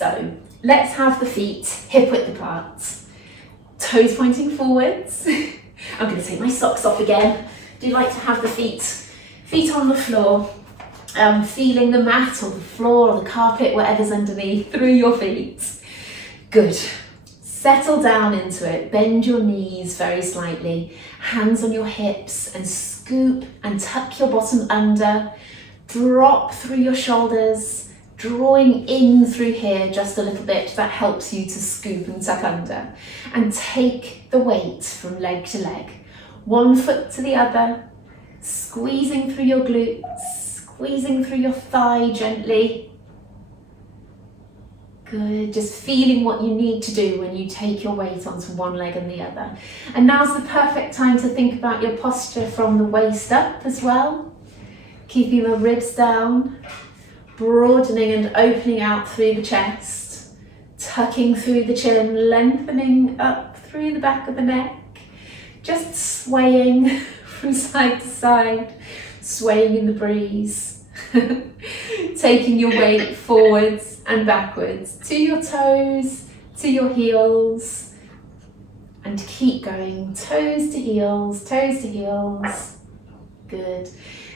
So let's have the feet hip width apart, toes pointing forwards. I'm going to take my socks off again. Do you like to have the feet on the floor, feeling the mat or the floor or the carpet, whatever's underneath, through your feet. Good. Settle down into it, bend your knees very slightly, hands on your hips, and scoop and tuck your bottom under, drop through your shoulders, drawing in through here just a little bit. That helps you to scoop and tuck under, and take the weight from leg to leg, one foot to the other, squeezing through your glutes, squeezing through your thigh gently. Good, just feeling what you need to do when you take your weight onto one leg and the other. And now's the perfect time to think about your posture from the waist up as well. Keeping the ribs down, broadening and opening out through the chest, tucking through the chin, lengthening up through the back of the neck, just swaying from side to side, swaying in the breeze. Taking your weight forwards and backwards to your toes, to your heels, and keep going, toes to heels, toes to heels. Good.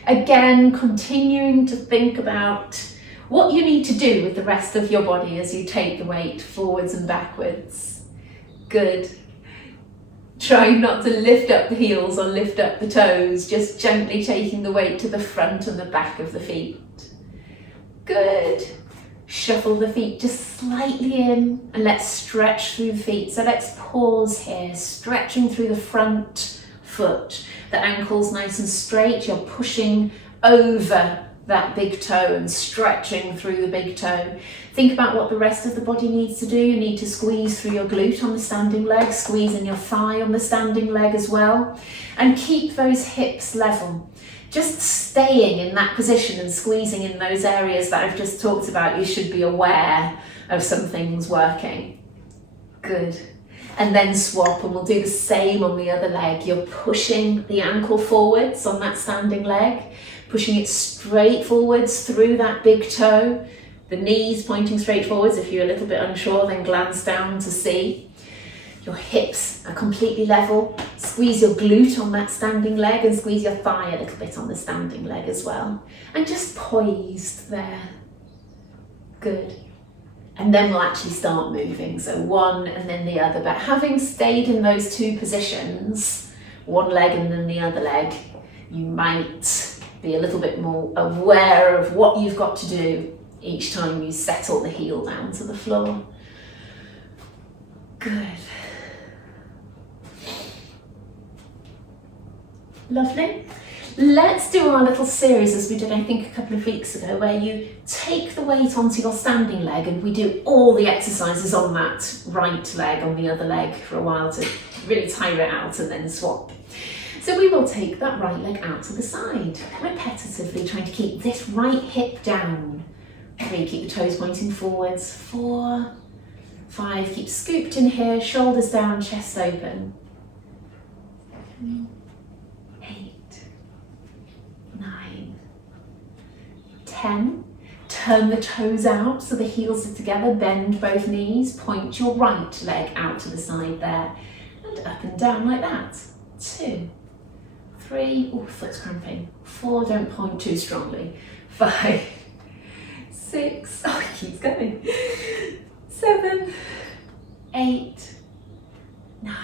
Again, continuing to think about what you need to do with the rest of your body as you take the weight forwards and backwards. Good. Try not to lift up the heels or lift up the toes, just gently taking the weight to the front and the back of the feet. Good. Shuffle the feet just slightly in and let's stretch through the feet. So let's pause here, stretching through the front foot. The ankle's nice and straight. You're pushing over that big toe and stretching through the big toe. Think about what the rest of the body needs to do. You need to squeeze through your glute on the standing leg, squeeze in your thigh on the standing leg as well, and keep those hips level. Just staying in that position and squeezing in those areas that I've just talked about, you should be aware of some things working. Good. And then swap, and we'll do the same on the other leg. You're pushing the ankle forwards on that standing leg, pushing it straight forwards through that big toe. The knees pointing straight forwards. If you're a little bit unsure, then glance down to see. Your hips are completely level. Squeeze your glute on that standing leg and squeeze your thigh a little bit on the standing leg as well. And just poised there. Good. And then we'll actually start moving. So one and then the other. But having stayed in those two positions, one leg and then the other leg, you might be a little bit more aware of what you've got to do each time you settle the heel down to the floor. Good. Lovely. Let's do our little series as we did, I think, a couple of weeks ago, where you take the weight onto your standing leg and we do all the exercises on that right leg, on the other leg for a while to really tire it out and then swap. So we will take that right leg out to the side, repetitively trying to keep this right hip down. 3, keep the toes pointing forwards. 4, 5, keep scooped in here, shoulders down, chest open. 7, 8, 9, 10. Turn the toes out so the heels are together, bend both knees, point your right leg out to the side there, and up and down like that. 2, 3, oh, foot's cramping. 4, don't point too strongly. 5, 6, oh, it keeps going. 7, 8, 9,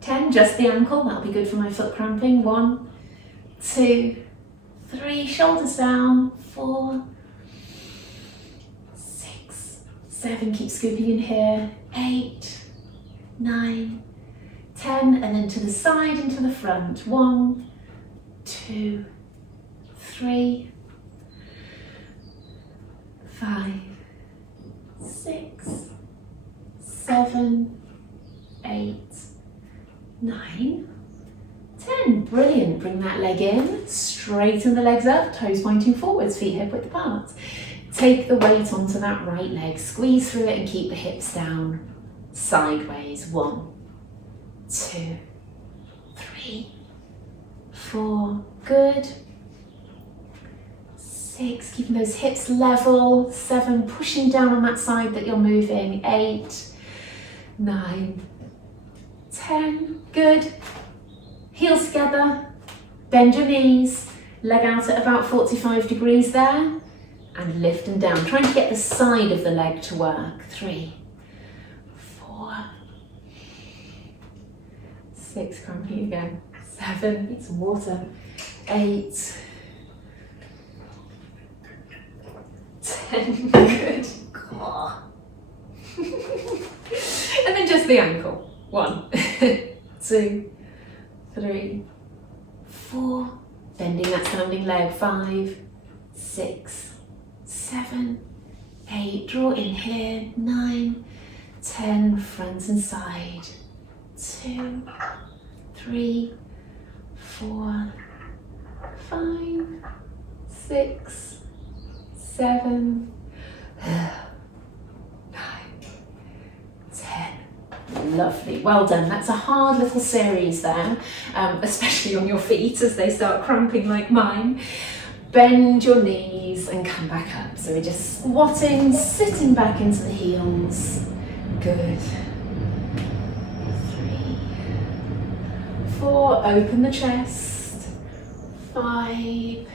10, just the ankle, that'll be good for my foot cramping. 1, 2, 3, shoulders down. 4, 6, 7, keep scooping in here. 8, 9, 10, and then to the side and to the front. 1, 2, 3, 5, 6, 7, 8, 9, 10. Brilliant. Bring that leg in, straighten the legs up, toes pointing forwards, feet hip width apart. Take the weight onto that right leg, squeeze through it and keep the hips down sideways. 1, 2, 3, 4, good. 6, 6, keeping those hips level. 7, pushing down on that side that you're moving. 8, 9, 10. Good. Heels together. Bend your knees. Leg out at about 45 degrees there. And lift them down. Trying to get the side of the leg to work. 3, 4, 6, cramping again. 7, need some water. 8, 10, good. And then just the ankle. 1, 2, 3, 4, bending that standing leg. 5, 6, 7, 8, draw in here. 9, 10, front and side. 2, 3, 4, 5, 6, 7, 9, 10. Lovely, well done. That's a hard little series there, especially on your feet as they start cramping like mine. Bend your knees and come back up. So we're just squatting, sitting back into the heels. Good. 3, 4, open the chest. 5,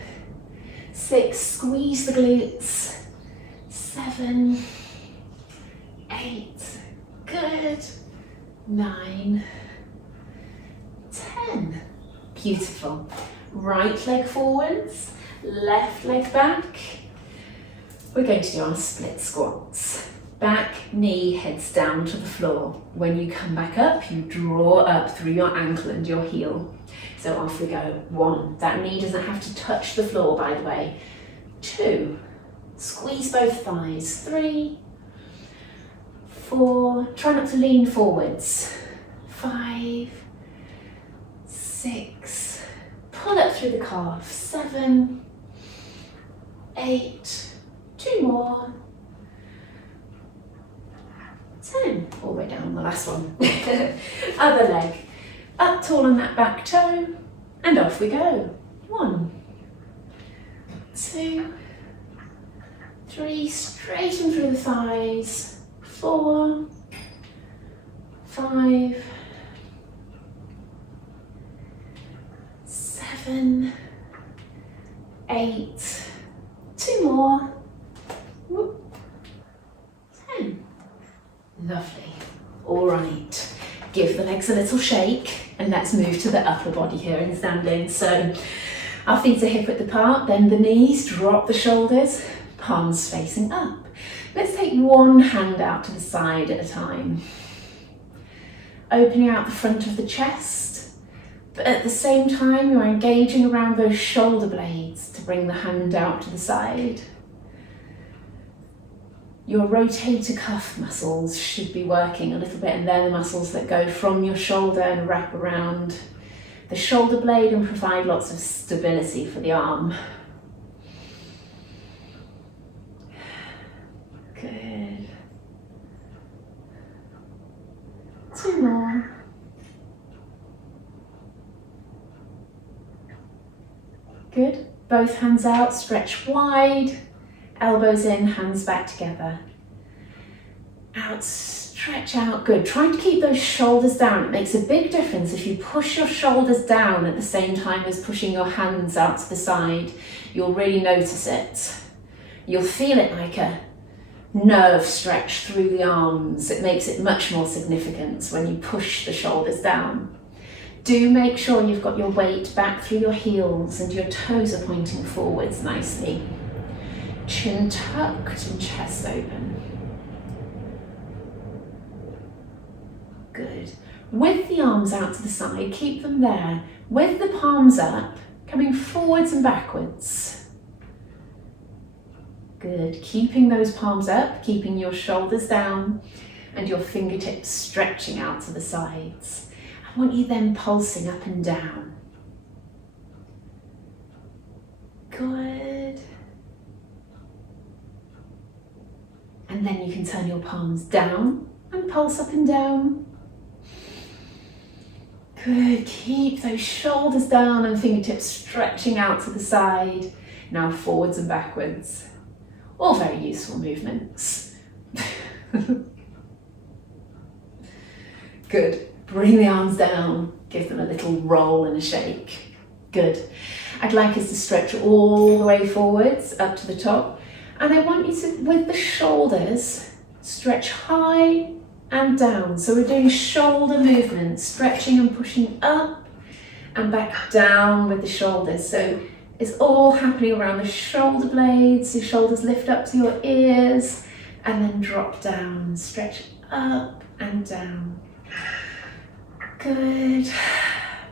6, squeeze the glutes. 7, 8, good. 9, 10. Beautiful. Right leg forwards, left leg back. We're going to do our split squats. Back knee heads down to the floor. When you come back up, you draw up through your ankle and your heel. So off we go. 1, that knee doesn't have to touch the floor, by the way. 2, squeeze both thighs. 3, 4, try not to lean forwards. 5, 6, pull up through the calf. 7, 8, 2 more. 10, all the way down the last one. Other leg, up tall on that back toe, and off we go. 1, 2, 3, straighten through the thighs. 4, 5, 7, 8, 2 more. 10. Lovely. All right. Give the legs a little shake and let's move to the upper body here in standing. So our feet are hip width apart, bend the knees, drop the shoulders, palms facing up. Let's take one hand out to the side at a time. Opening out the front of the chest, but at the same time you're engaging around those shoulder blades to bring the hand out to the side. Your rotator cuff muscles should be working a little bit, and they're the muscles that go from your shoulder and wrap around the shoulder blade and provide lots of stability for the arm. Good. 2 more. Good. Both hands out, stretch wide. Elbows in, hands back together. Out, stretch out, good. Trying to keep those shoulders down. It makes a big difference if you push your shoulders down at the same time as pushing your hands out to the side. You'll really notice it. You'll feel it like a nerve stretch through the arms. It makes it much more significant when you push the shoulders down. Do make sure you've got your weight back through your heels and your toes are pointing forwards nicely. Chin tucked and chest open. Good. With the arms out to the side, keep them there. With the palms up, coming forwards and backwards. Good. Keeping those palms up, keeping your shoulders down and your fingertips stretching out to the sides. I want you then pulsing up and down. Good. And then you can turn your palms down and pulse up and down. Good, keep those shoulders down and fingertips stretching out to the side. Now forwards and backwards. All very useful movements. Good. Bring the arms down, give them a little roll and a shake. Good. I'd like us to stretch all the way forwards up to the top. And I want you to, with the shoulders, stretch high and down. So we're doing shoulder movements, stretching and pushing up and back down with the shoulders. So it's all happening around the shoulder blades. Your shoulders lift up to your ears and then drop down. Stretch up and down. Good.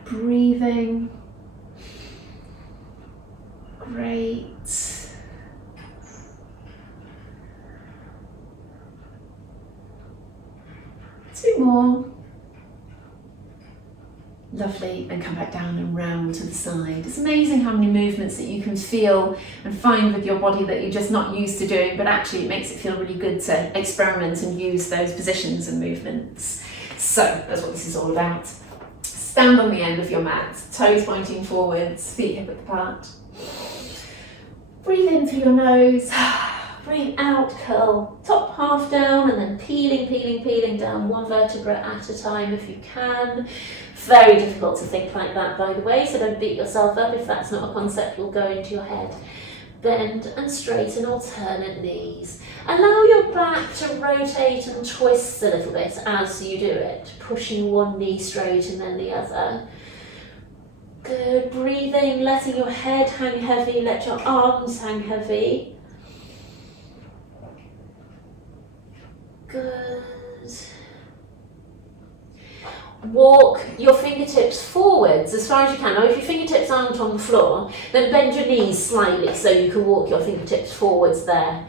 Breathing. Great. 2 more. Lovely, and come back down and round to the side. It's amazing how many movements that you can feel and find with your body that you're just not used to doing, but actually it makes it feel really good to experiment and use those positions and movements. So that's what this is all about. Stand on the end of your mat, toes pointing forwards, feet hip width apart. Breathe in through your nose. Breathe out, curl top half down and then peeling down 1 vertebra at a time if you can. Very difficult to think like that, by the way, so don't beat yourself up if that's not a concept will go into your head. Bend and straighten alternate knees. Allow your back to rotate and twist a little bit as you do it, pushing one knee straight and then the other. Good, breathing, letting your head hang heavy, let your arms hang heavy. Good. Walk your fingertips forwards as far as you can. Now if your fingertips aren't on the floor, then bend your knees slightly so you can walk your fingertips forwards there.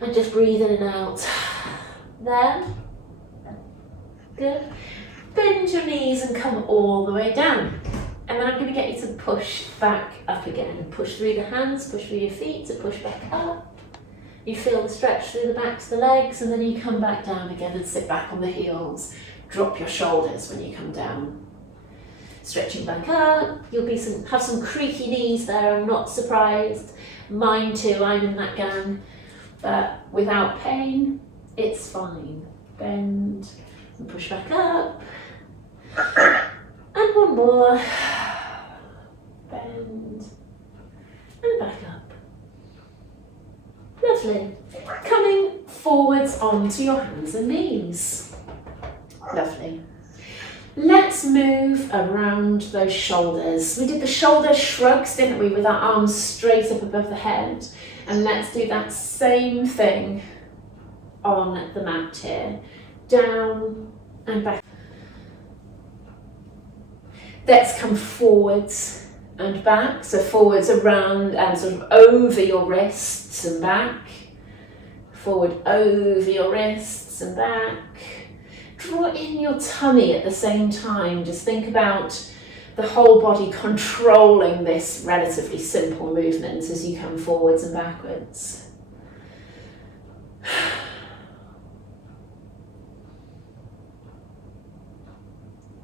And just breathe in and out. There. Good. Bend your knees and come all the way down. And then I'm going to get you to push back up again. Push through the hands, push through your feet to push back up. You feel the stretch through the backs of the legs, and then you come back down again and sit back on the heels. Drop your shoulders when you come down. Stretching back up. You'll have some creaky knees there, I'm not surprised. Mine too, I'm in that gang. But without pain, it's fine. Bend and push back up. And 1 more. Bend and back up. Lovely. Coming forwards onto your hands and knees. Lovely. Let's move around those shoulders. We did the shoulder shrugs, didn't we, with our arms straight up above the head. And let's do that same thing on the mat here. Down and back. Let's come forwards and back. So forwards around and sort of over your wrists and back. Forward over your wrists and back. Draw in your tummy at the same time. Just think about the whole body controlling this relatively simple movement as you come forwards and backwards.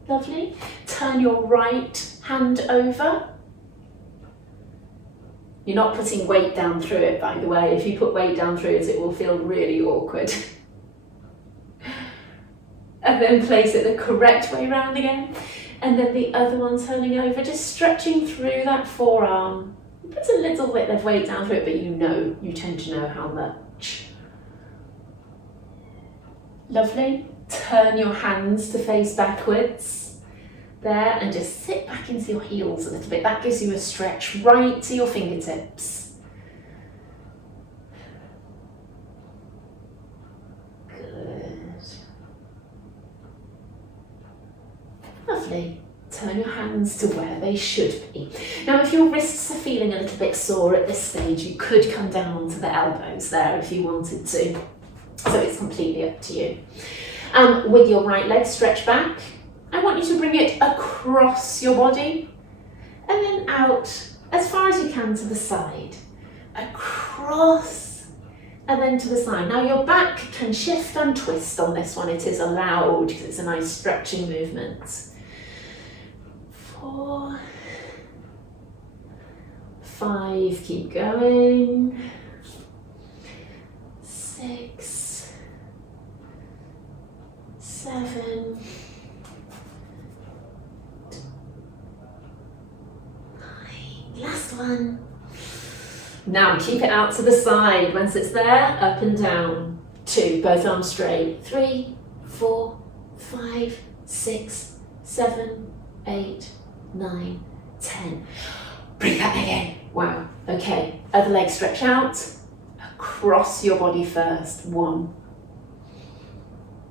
Lovely. Turn your right hand over. You're not putting weight down through it, by the way. If you put weight down through it, it will feel really awkward. And then place it the correct way round again. And then the other one turning over, just stretching through that forearm. Put a little bit of weight down through it, but you tend to know how much. Lovely. Turn your hands to face backwards. There, and just sit back into your heels a little bit. That gives you a stretch right to your fingertips. Good. Lovely. Turn your hands to where they should be. Now, if your wrists are feeling a little bit sore at this stage, you could come down onto the elbows there if you wanted to. So it's completely up to you. With your right leg, stretch back. I want you to bring it across your body and then out as far as you can to the side. Across and then to the side. Now your back can shift and twist on this one. It is allowed because it's a nice stretching movement. 4, 5, keep going. 6, 7, 9, last one. Now keep it out to the side. Once it's there, up and down. 2, both arms straight. 3, 4, 5, 6, 7, 8, 9, 10. Breathe that leg in. Wow. Okay, other leg stretch out. Across your body first. 1.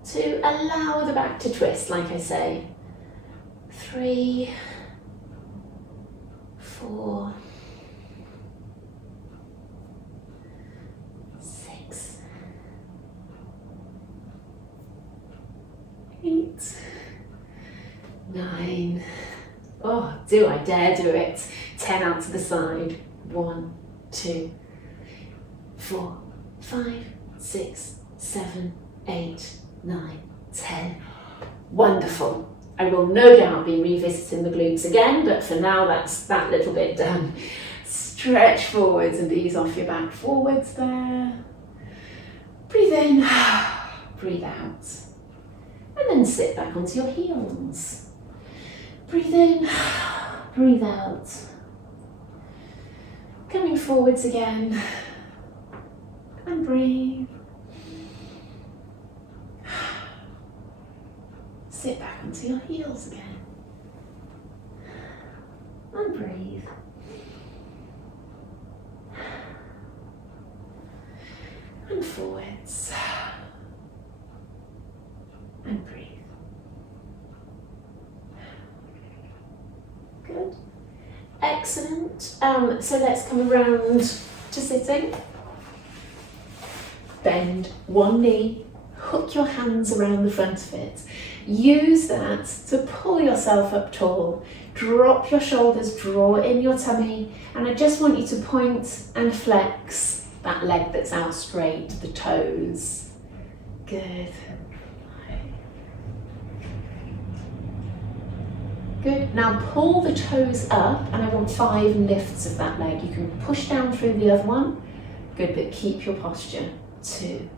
2, allow the back to twist, like I say. 3, 4, 6, 8, 9. Oh, do I dare do it. 10 out to the side. 1, 2, 4, 5, 6, 7, 8, 9, 10. Wonderful. I will no doubt be revisiting the glutes again, but for now that's that little bit done. Stretch forwards and ease off your back forwards there. Breathe in, breathe out. And then sit back onto your heels. Breathe in, breathe out. Coming forwards again. And breathe. Sit back onto your heels again. And breathe. And forwards. And breathe. Good. Excellent. So let's come around to sitting. Bend one knee, hook your hands around the front of it. Use that to pull yourself up tall. Drop your shoulders, draw in your tummy, and I just want you to point and flex that leg that's out straight, the toes. Good. Good. Now pull the toes up, and I want 5 lifts of that leg. You can push down through the other one. Good, but keep your posture. 2,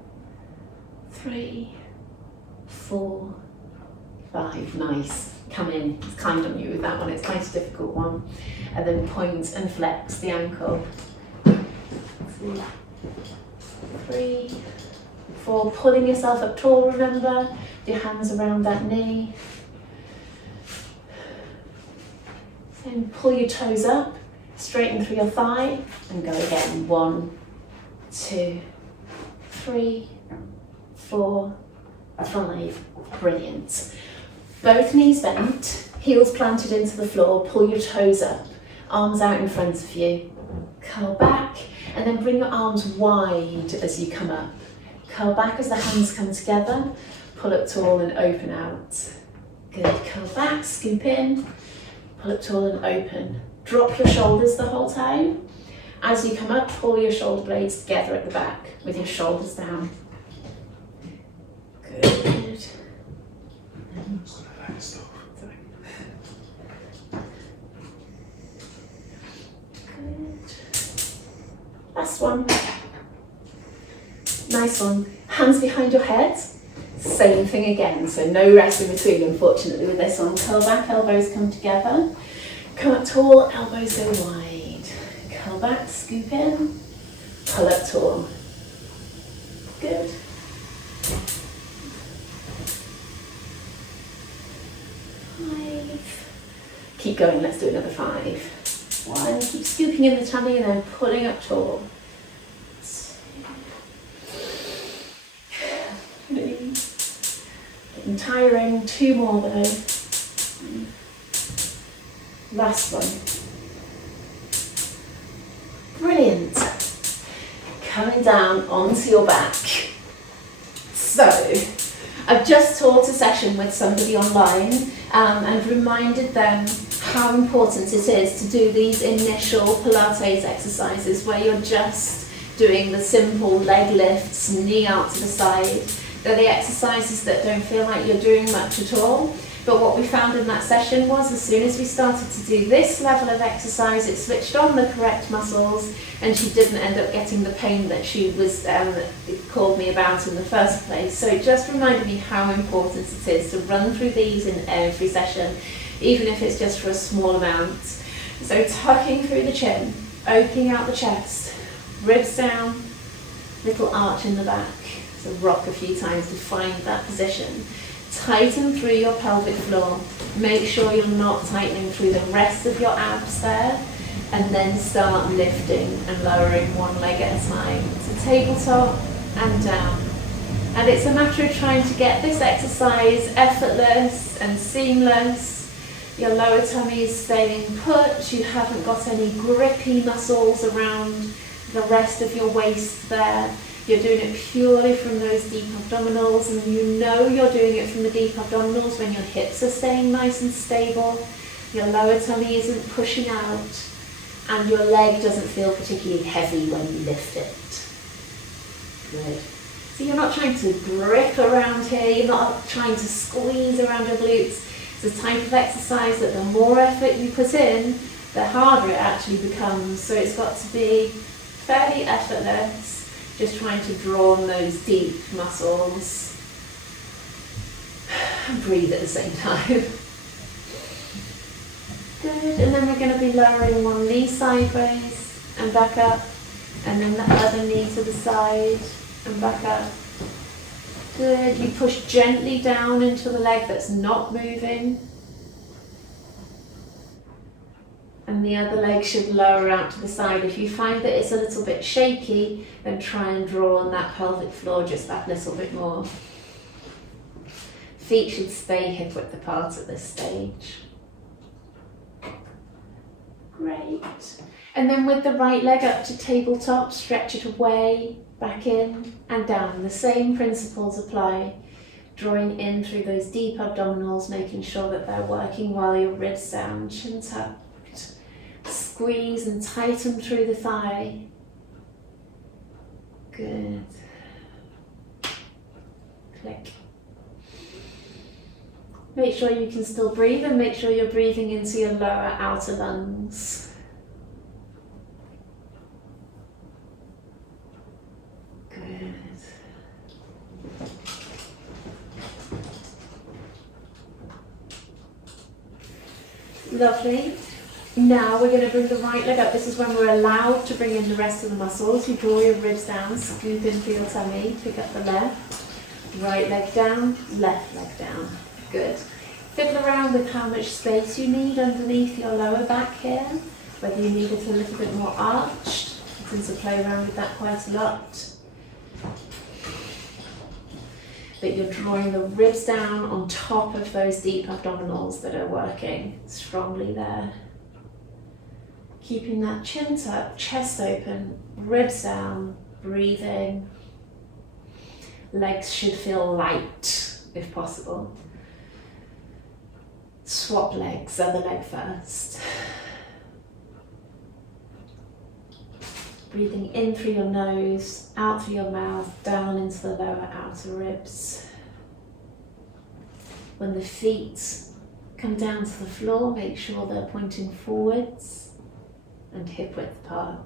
3, 4, 5. Nice. Come in. It's kind on you with that one. It's quite a difficult one. And then point and flex the ankle. 2, 3, 4. Pulling yourself up tall, remember. Your hands around that knee. Then pull your toes up, straighten through your thigh, and go again. 1, 2, 3, 4, 5. Brilliant. Both knees bent, heels planted into the floor, pull your toes up, arms out in front of you. Curl back, and then bring your arms wide as you come up. Curl back as the hands come together, pull up tall and open out. Good. Curl back, scoop in. Pull up tall and open. Drop your shoulders the whole time. As you come up, pull your shoulder blades together at the back with your shoulders down. Good. Sorry. Good. Last one. Nice one. Hands behind your head. Same thing again, so no rest in between, unfortunately, with this one. Curl back, elbows come together. Come up tall, elbows go wide. Curl back, scoop in, pull up tall. Good. Five. Keep going, let's do another 5. 1, keep scooping in the tummy and then pulling up tall. 2, 3. Getting tiring, 2 more though. Last one. Brilliant. Coming down onto your back. So, I've just taught a session with somebody online and reminded them how important it is to do these initial Pilates exercises where you're just doing the simple leg lifts, knee out to the side. They're the exercises that don't feel like you're doing much at all. But what we found in that session was as soon as we started to do this level of exercise, it switched on the correct muscles and she didn't end up getting the pain that she was called me about in the first place. So it just reminded me how important it is to run through these in every session, even if it's just for a small amount. So tucking through the chin, opening out the chest, ribs down, little arch in the back. So rock a few times to find that position. Tighten through your pelvic floor. Make sure you're not tightening through the rest of your abs there. And then start lifting and lowering one leg at a time. So tabletop and down. And it's a matter of trying to get this exercise effortless and seamless. Your lower tummy is staying put. You haven't got any grippy muscles around the rest of your waist there. You're doing it purely from those deep abdominals, and you know you're doing it from the deep abdominals when your hips are staying nice and stable, your lower tummy isn't pushing out, and your leg doesn't feel particularly heavy when you lift it. Good. So you're not trying to grip around here, you're not trying to squeeze around your glutes. It's a type of exercise that the more effort you put in, the harder it actually becomes. So it's got to be fairly effortless. Just trying to draw on those deep muscles and breathe at the same time. Good, and then we're going to be lowering one knee sideways and back up, and then the other knee to the side and back up. Good, you push gently down into the leg that's not moving. And the other leg should lower out to the side. If you find that it's a little bit shaky, then try and draw on that pelvic floor just that little bit more. Feet should stay hip width apart at this stage. Great. And then with the right leg up to tabletop, stretch it away, back in and down. The same principles apply. Drawing in through those deep abdominals, making sure that they're working while your ribs down, chin tucked. Squeeze and tighten through the thigh. Good. Click. Make sure you can still breathe and make sure you're breathing into your lower outer lungs. Good. Lovely. Now we're going to bring the right leg up. This is when we're allowed to bring in the rest of the muscles. You draw your ribs down, scoop in through your tummy, pick up the left. Right leg down, left leg down. Good. Fiddle around with how much space you need underneath your lower back here. Whether you need it a little bit more arched. You can play around with that quite a lot. But you're drawing the ribs down on top of those deep abdominals that are working strongly there. Keeping that chin tucked, chest open, ribs down, breathing. Legs should feel light if possible. Swap legs, other leg first. Breathing in through your nose, out through your mouth, down into the lower outer ribs. When the feet come down to the floor, make sure they're pointing forwards and hip width apart.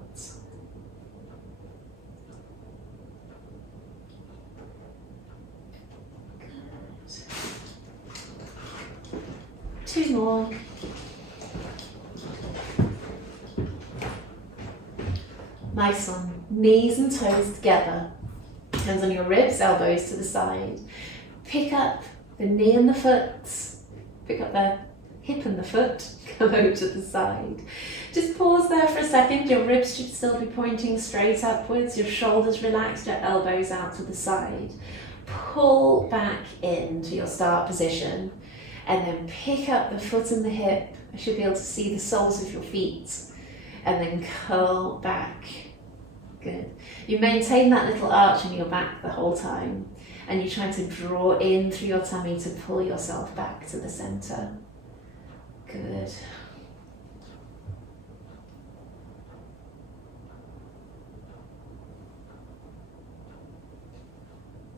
Good. 2 more. Nice one. Knees and toes together. Hands on your ribs, elbows to the side. Pick up the knee and the foot. Pick up the hip and the foot. Come over to the side. Just pause there for a second. Your ribs should still be pointing straight upwards. Your shoulders relaxed, your elbows out to the side. Pull back into your start position. And then pick up the foot and the hip. I should be able to see the soles of your feet. And then curl back. Good. You maintain that little arch in your back the whole time. And you try to draw in through your tummy to pull yourself back to the center. Good.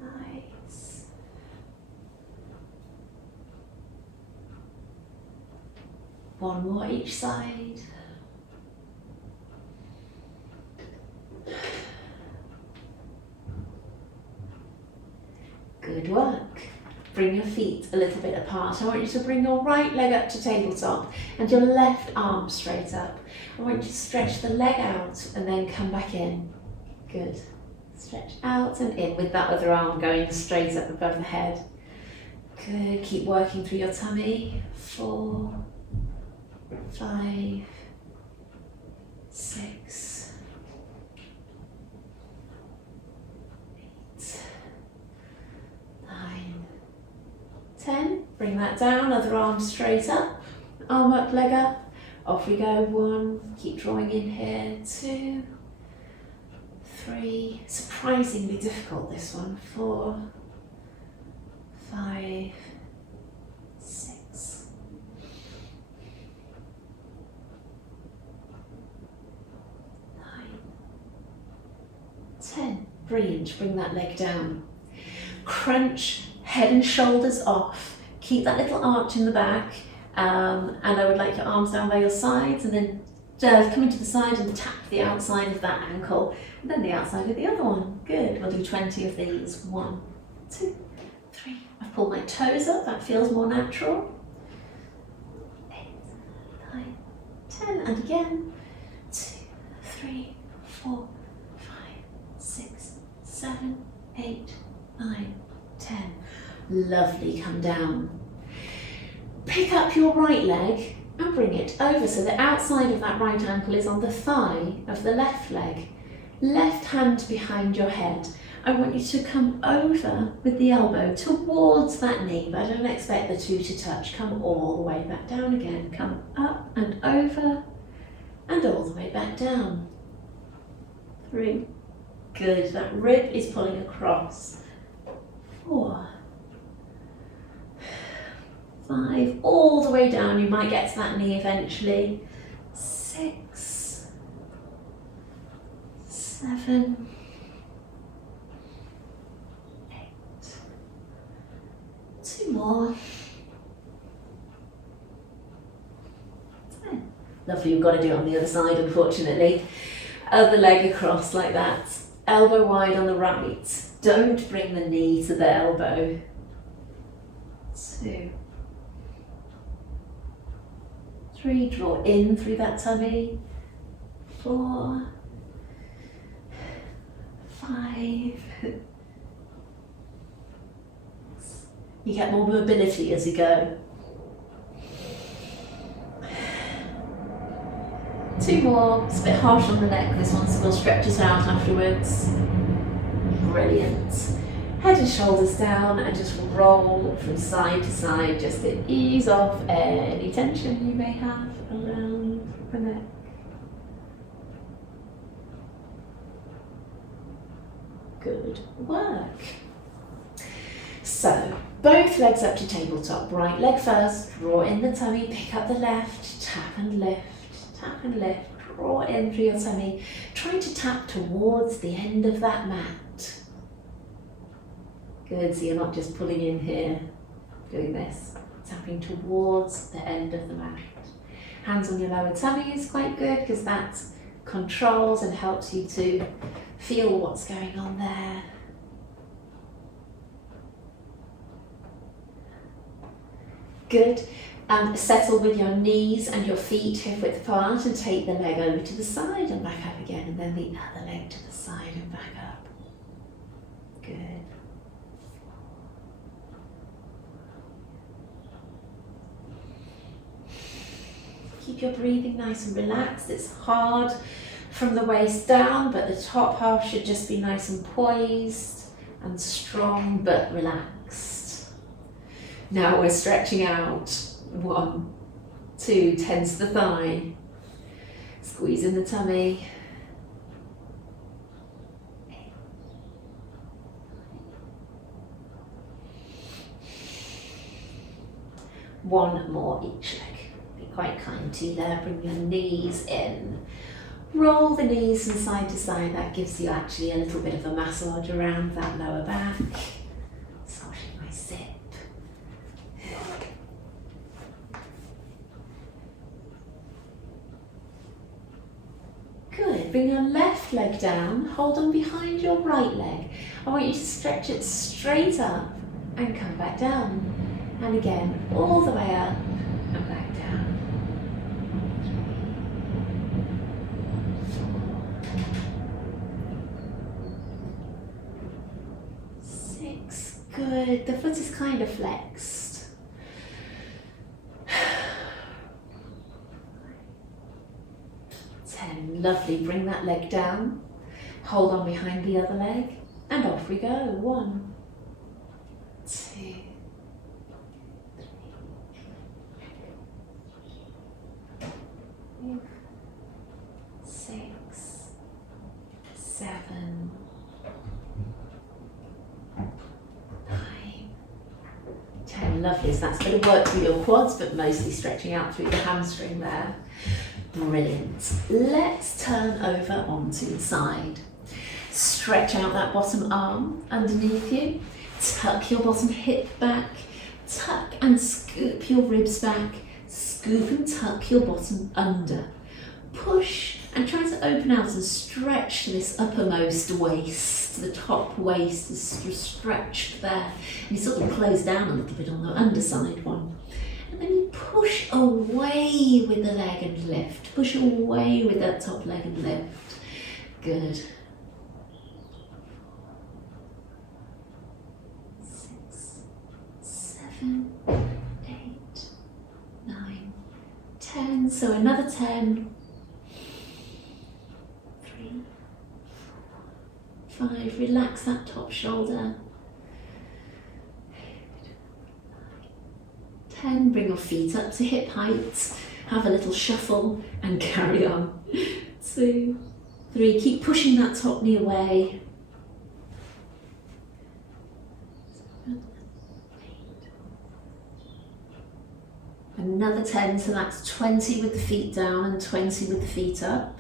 Nice. One more each side. Good work. Bring your feet a little bit apart. I want you to bring your right leg up to tabletop and your left arm straight up. I want you to stretch the leg out and then come back in. Good. Stretch out and in with that other arm going straight up above the head. Good. Keep working through your tummy. 4, 5, 6, 8, 9, 10. Bring that down, other arm straight up, arm up, leg up. Off we go. 1, keep drawing in here. 2, 3, surprisingly difficult this one. 4, 5, 6, 9, 10. Brilliant. Bring that leg down. Crunch, head and shoulders off. Keep that little arch in the back, and I would like your arms down by your sides, and then come into the side and tap the outside of that ankle, and then the outside of the other one. Good. We'll do 20 of these. 1, 2, 3. I've pulled my toes up. That feels more natural. 8, 9, 10, and again. 2, 3, 4, 5, 6, 7, 8, 9, 10. Lovely. Come down. Pick up your right leg and bring it over so the outside of that right ankle is on the thigh of the left leg. Left hand behind your head. I want you to come over with the elbow towards that knee, but I don't expect the two to touch. Come all the way back down again. Come up and over and all the way back down. 3. Good. That rib is pulling across. 4, 5, all the way down. You might get to that knee eventually. 6, 7, 8, 2 more. 10. Lovely. You've got to do it on the other side, unfortunately. Other leg across like that. Elbow wide on the right. Don't bring the knee to the elbow. 2, 3, draw in through that tummy. 4, 5. You get more mobility as you go. 2 more. It's a bit harsh on the neck, this one, so we'll stretch it out afterwards. Brilliant. Head and shoulders down and just roll from side to side just to ease off any tension you may have around the neck. Good work. So, both legs up to tabletop. Right leg first, draw in the tummy, pick up the left, tap and lift, draw in through your tummy. Try to tap towards the end of that mat. Good, so you're not just pulling in here, doing this, tapping towards the end of the mat. Hands on your lower tummy is quite good because that controls and helps you to feel what's going on there. Good. Settle with your knees and your feet hip width apart and take the leg over to the side and back up again, and then the other leg to the side and back up. Good. Keep your breathing nice and relaxed. It's hard from the waist down, but the top half should just be nice and poised and strong but relaxed. Now we're stretching out. 1, 2, tense the thigh. Squeeze in the tummy. 8. 1 more each leg. Be quite kind to you there. Bring your knees in. Roll the knees from side to side. That gives you actually a little bit of a massage around that lower back. Massaging my zip. left leg down, hold on behind your right leg. I want you to stretch it straight up and come back down. And again, all the way up and back down. 6, good. The foot is kind of flexed. 10, lovely. Bring that leg down. Hold on behind the other leg. And off we go. 1, 2, 6, 7, 9, 10. Lovely. So that's a bit of work through your quads, but mostly stretching out through the hamstring there. Brilliant. Let's turn over onto the side. Stretch out that bottom arm underneath you. Tuck your bottom hip back. Tuck and scoop your ribs back. Scoop and tuck your bottom under. Push and try to open out and stretch this uppermost waist. The top waist is stretched there. And you sort of close down a little bit on the underside one. And then you push away with the leg and lift. Push away with that top leg and lift. Good. 6, 7, 8, 9, 10. So another 10. 3, 4, 5. Relax that top shoulder. 10, bring your feet up to hip height, have a little shuffle and carry on. 2, 3, keep pushing that top knee away. 7, 8. Another 10, so that's 20 with the feet down and 20 with the feet up.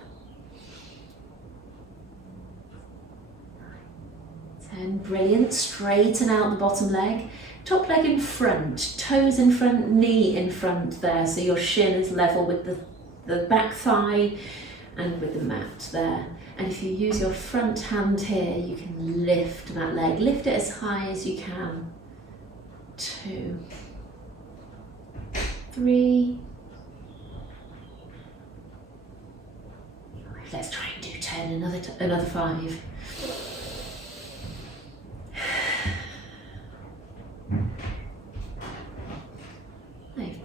10, brilliant, straighten out the bottom leg. Top leg in front, toes in front, knee in front there, so your shin is level with the back thigh and with the mat there. And if you use your front hand here, you can lift that leg. Lift it as high as you can. 2, 3, 5. Let's try and do 10, another 5.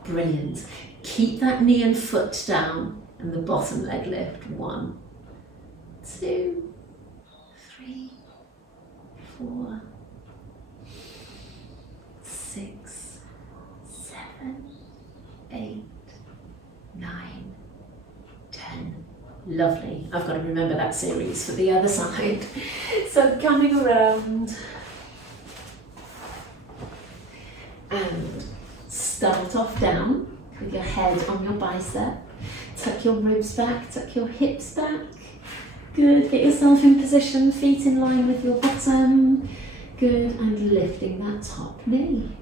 Brilliant. Keep that knee and foot down and the bottom leg lift. 1, 2, 3, 4, 6, 7, 8, 9, 10. Lovely. I've got to remember that series for the other side. So coming around and start off down with your head on your bicep. Tuck your ribs back, tuck your hips back. Good, get yourself in position, feet in line with your bottom. Good, and lifting that top knee.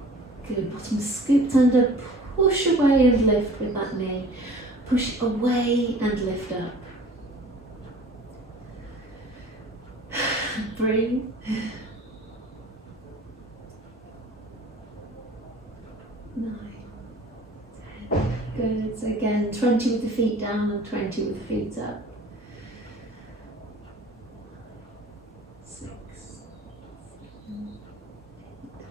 Good, bottom scooped under, push away and lift with that knee. Push away and lift up. Breathe. 9, 10. Good. So again, 20 with the feet down and 20 with the feet up. 6, 7, 8.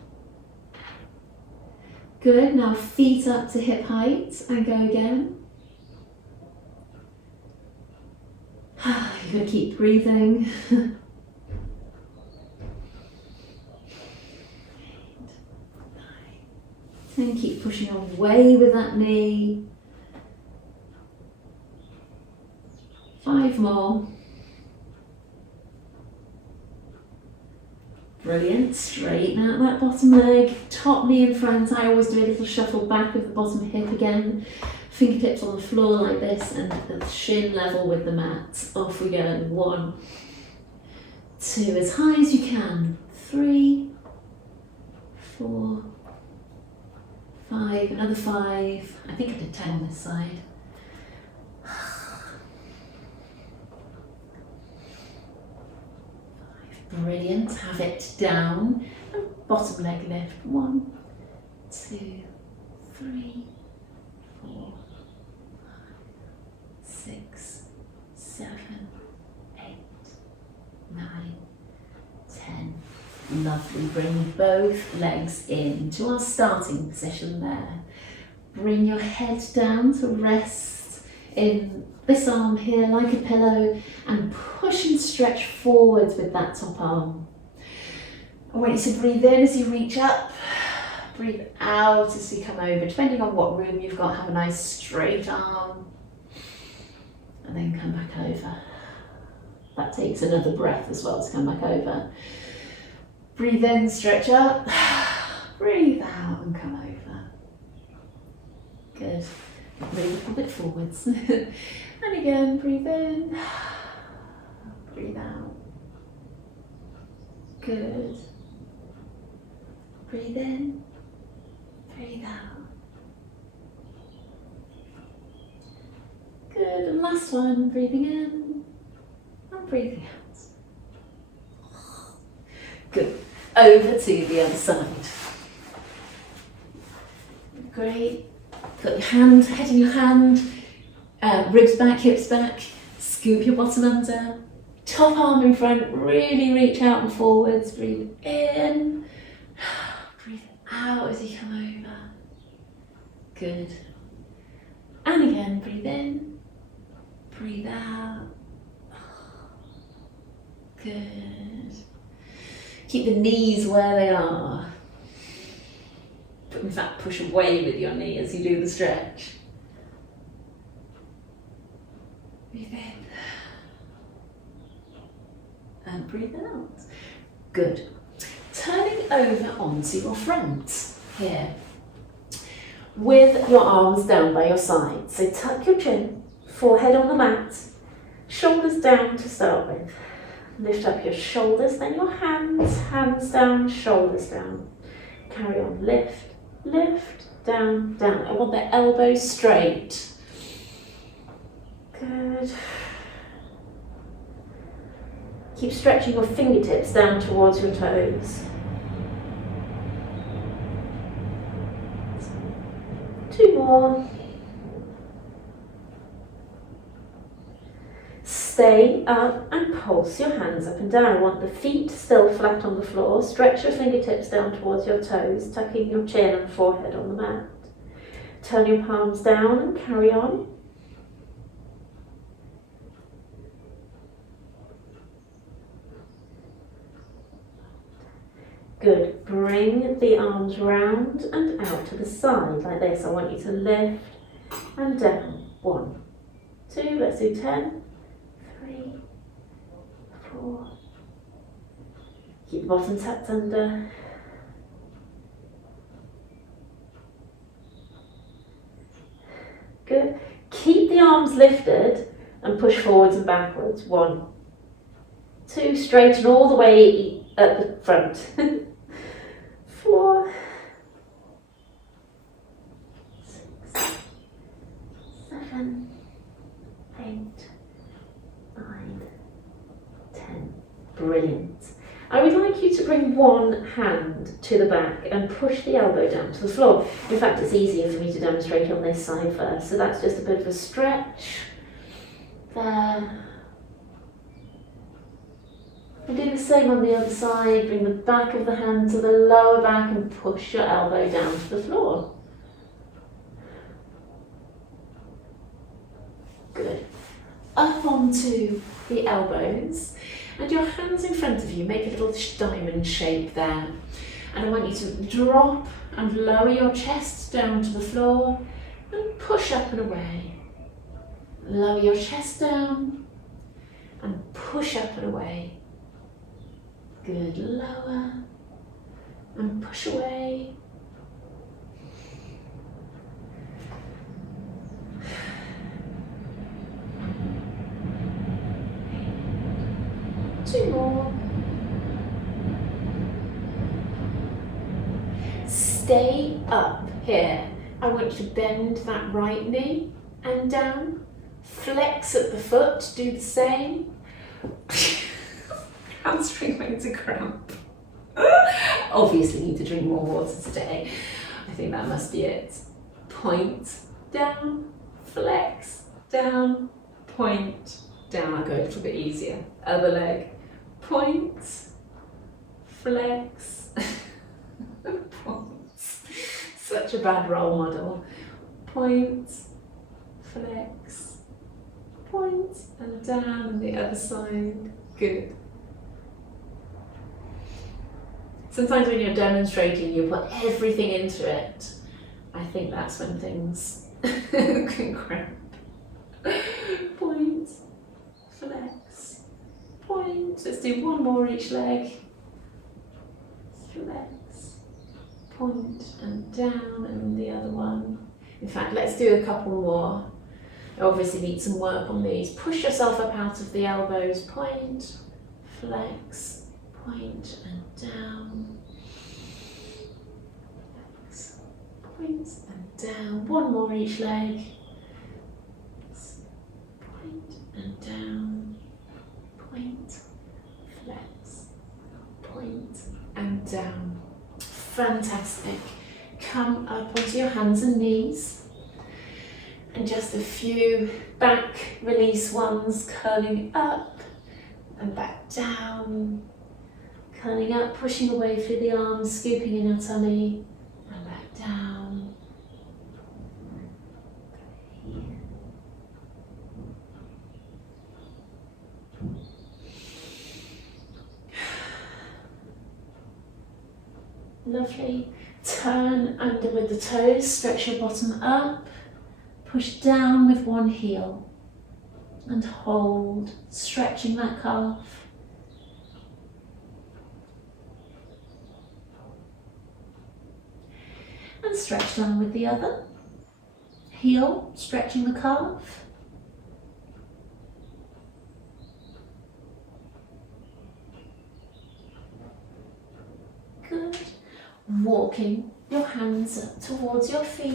Good. Now feet up to hip height and go again. You're going to keep breathing. And keep pushing away with that knee. 5 more. Brilliant. Straighten out that bottom leg. Top knee in front. I always do a little shuffle back with the bottom hip again. Fingertips on the floor like this and the shin level with the mat. Off we go. 1, 2, as high as you can. 3, 4, 5, another 5. I think I did 10 on this side. Brilliant. Have it down and bottom leg lift. 1, 2, 3, 4, 6, 7, 8, 9, 10. Lovely. Bring both legs into our starting position there. Bring your head down to rest in this arm here like a pillow and push and stretch forwards with that top arm. I want you to breathe in as you reach up, breathe out as you come over. Depending on what room you've got, have a nice straight arm and then come back over. That takes another breath as well to come back over. Breathe in, stretch up, breathe out and come over. Good. Move a little bit forwards. And again, breathe in, breathe out. Good. Breathe in, breathe out. Good, and last one, breathing in and breathing out. Good. Over to the other side. Great. Put your hand, head in your hand, ribs back, hips back, scoop your bottom under, top arm in front, really reach out and forwards, breathe in, breathe out as you come over. Good. And again, breathe in, breathe out. Good. Keep the knees where they are. In fact, push away with your knee as you do the stretch. Breathe in. And breathe out. Good. Turning over onto your front here. With your arms down by your side. So tuck your chin, forehead on the mat, shoulders down to start with. Lift up your shoulders, then your hands, hands down, shoulders down. Carry on, lift. Lift, down, down. I want the elbows straight. Good. Keep stretching your fingertips down towards your toes. 2 more. Stay up and pulse your hands up and down. I want the feet still flat on the floor. Stretch your fingertips down towards your toes, tucking your chin and forehead on the mat. Turn your palms down and carry on. Good. Bring the arms round and out to the side like this. I want you to lift and down. 1, 2, let's do 10. 3, 4. Keep the bottom tucked under. Good. Keep the arms lifted and push forwards and backwards. 1, 2, straighten all the way at the front. 4, 6, 7, 8, 9, 10. Brilliant. I would like you to bring one hand to the back and push the elbow down to the floor. In fact, it's easier for me to demonstrate on this side first. So that's just a bit of a stretch. There. And do the same on the other side. Bring the back of the hand to the lower back and push your elbow down to the floor. Good. Up onto the elbows and your hands in front of you. Make a little diamond shape there. And I want you to drop and lower your chest down to the floor and push up and away. Lower your chest down and push up and away. Good. Lower and push away. Two more. Stay up here. I want you to bend that right knee and down. Flex at the foot, do the same. hamstring when it's a cramp. Obviously need to drink more water today. I think that must be it. Point, down, flex, down, point, down. I'll go a little bit easier. Other leg, point, flex, point. Such a bad role model. Point, flex, point, and down, and the other side. Good. Sometimes when you're demonstrating, you put everything into it. I think that's when things can cramp. Point, flex, point. Let's do one more each leg. Flex, point, and down, and the other one. In fact, let's do a couple more. You obviously need some work on these. Push yourself up out of the elbows. Point, flex, point, and down. Flex, point, and down. One more each leg. Point, and down. Point, flex, point, and down. Fantastic. Come up onto your hands and knees. And just a few back release ones, curling up and back down. Curling up, pushing away through the arms, scooping in your tummy, and back down. Lovely. Turn under with the toes, stretch your bottom up, push down with one heel, and hold, stretching that calf. And stretch down with the other. Heel, stretching the calf. Good. Walking your hands up towards your feet.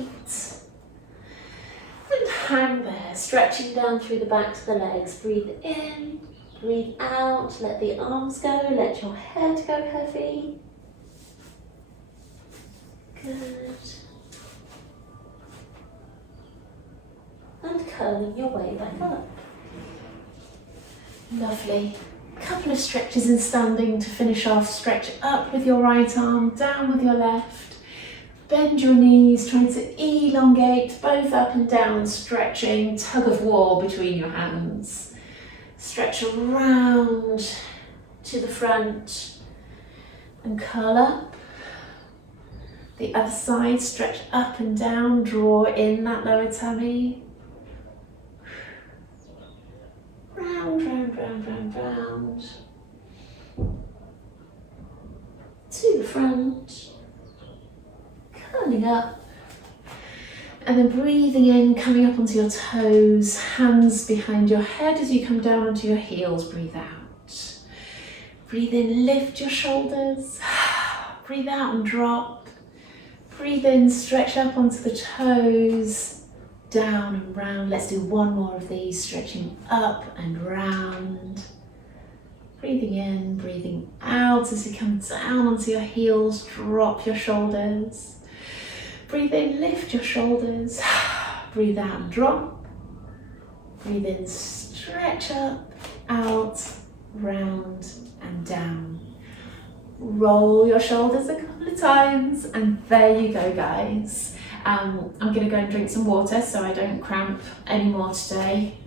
And hang there, stretching down through the backs of the legs. Breathe in, breathe out, let the arms go, let your head go heavy. Good. And curling your way back up. Lovely. Couple of stretches in standing to finish off. Stretch up with your right arm, down with your left. Bend your knees, trying to elongate both up and down, stretching, tug of war between your hands. Stretch around to the front and curl up. The other side, stretch up and down, draw in that lower tummy. Round, round, round, round, round. To the front. Curling up. And then breathing in, coming up onto your toes, hands behind your head as you come down onto your heels. Breathe out. Breathe in, lift your shoulders. Breathe out and drop. Breathe in, stretch up onto the toes. Down and round. Let's do one more of these, stretching up and round. Breathing in, breathing out as you come down onto your heels, drop your shoulders. Breathe in, lift your shoulders. Breathe out and drop. Breathe in, stretch up, out, round and down. Roll your shoulders a couple of times and there you go, guys. I'm going to go and drink some water so I don't cramp anymore today.